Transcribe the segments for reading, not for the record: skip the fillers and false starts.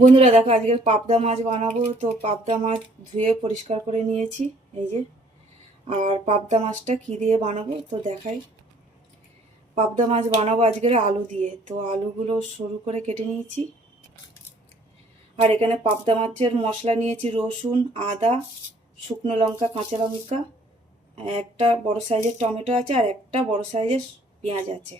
বন্ধুরা দেখো, আজকে পাবদা মাছ বানাবো। তো পাবদা মাছ ধুয়ে পরিষ্কার করে নিয়েছি, এই যে। আর পাবদা মাছটা কি দিয়ে বানাবো তো দেখাই। পাবদা মাছ বানাবো আজকের আলু দিয়ে। তো আলুগুলো সরু করে কেটে নিয়েছি। আর এখানে পাবদা মাছের মশলা নিয়েছি: রসুন, আদা, শুকনো লঙ্কা, কাঁচা লঙ্কা, একটা বড় সাইজের টমেটো আছে, আর একটা বড় সাইজের পেঁয়াজ আছে।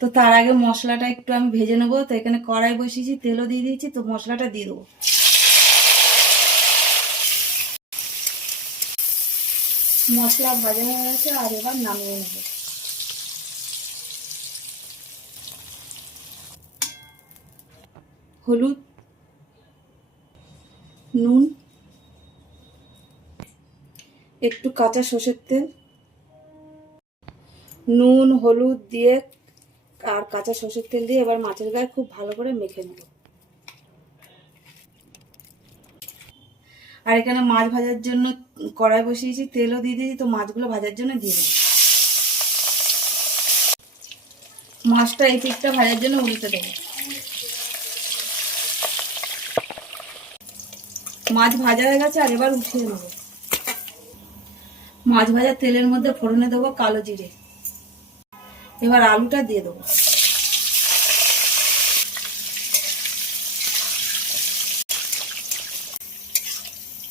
তো তার আগে মশলাটা একটু আমি ভেজে নেবো। তো এখানে কড়াই বসিয়েছি, তেলও দিয়ে দিয়েছি। তো মশলাটা দিয়ে দেবো। মশলা ভাজা হয়ে গেছে, আর এবার নামিয়ে নেব। হলুদ, নুন, একটু কাঁচা সর্ষের তেল, নুন হলুদ দিয়ে আর কাঁচা সর্ষের তেল দিয়ে এবার মাছের গায়ে খুব ভালো করে মেখে নেব। আর এখানে মাছ ভাজার জন্য কড়াই বসিয়েছি, তেলও দিয়ে দিয়েছি। তো মাছগুলো ভাজার জন্য দিয়ে দেবো। মাছটা এই পিঠটা ভাজার জন্য উল্টে দেবো। মাছ ভাজা হয়ে গেছে, আর এবার উঠিয়ে নেব। মাছ ভাজা তেলের মধ্যে ফোড়নে দেবো কালো জিরে। এবার আলুটা দিয়ে দেবো।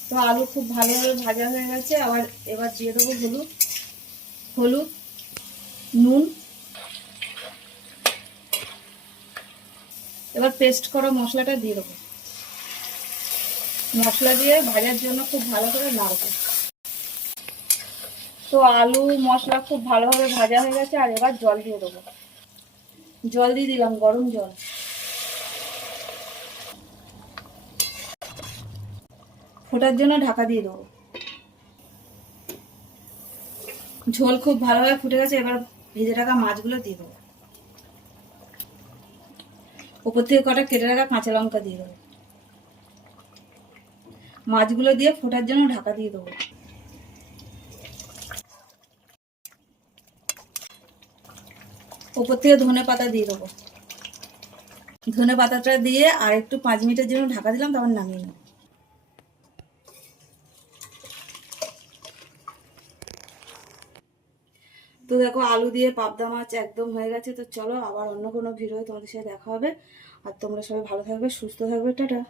তো আলু খুব ভালোভাবে ভাজা হয়ে গেছে। আবার এবার দিয়ে দেবো হলুদ, নুন। এবার পেস্ট করা মশলাটা দিয়ে দেবো। মশলা দিয়ে ভাজার জন্য খুব ভালো করে নাড়বো। তো আলু মশলা খুব ভালোভাবে ভাজা হয়ে গেছে, আর এবার জল দিয়ে দেবো। জল দিয়ে দিলাম, গরম জল। ফোটার জন্য ঢাকা দিয়ে দেবো। ঝোল খুব ভালোভাবে ফুটে গেছে। এবার ভেজে রাখা মাছগুলো দিয়ে দেবো। উপর থেকে কটা কেটে রাখা কাঁচা লঙ্কা দিয়ে দেবো। মাছগুলো দিয়ে ফোটার জন্য ঢাকা দিয়ে দেবো। উপর থেকে ধনে পাতা দিয়ে দেবো। ধনে পাতাটা দিয়ে আর একটু 5 মিনিটের জন্য ঢাকা দিলাম, তারপর নামিয়ে নেব। তো দেখো, আলু দিয়ে পাবদা মাছ একদম হয়ে গেছে। তো চলো আবার অন্য কোনো ভিডিও তোমাদের সাথে দেখা হবে। আর তোমরা সবাই ভালো থাকবে, সুস্থ থাকবে। টাটা।